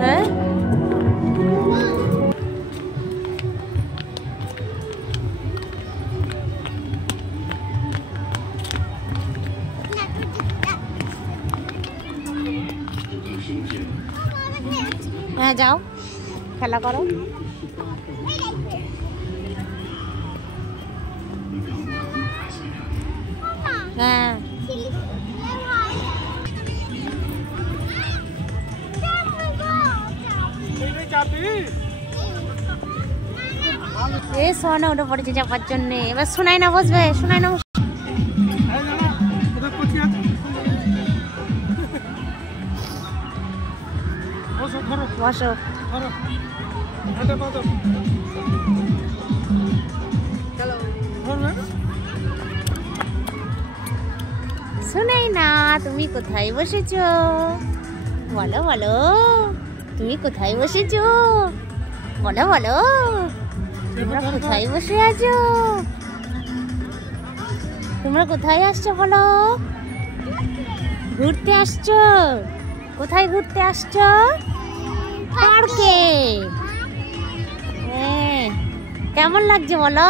হ্যাঁ হ্যাঁ যাও খেলা করো। হ্যাঁ এ সোনা উঠে পড়েছে চাপার জন্য। এবার শোনাই না বসবে, শোনাই না বসো। শোনাই না, তুমি কোথায় বসেছো বলো বলো, তুমি কোথায় বসেছো বলো বলো, তোমরা কোথায় বসে আছো, তোমরা কোথায় আসছো বলো? ঘুরতে আসছো? কোথায় ঘুরতে আসছো? পার্কে। কেমন লাগছে বলো?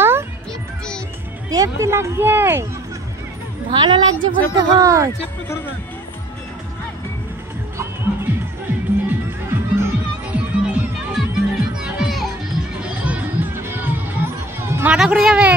তৃপ্তি লাগছে, ভালো লাগছে বলতে হয়। মাথা ঘুরে যাবে।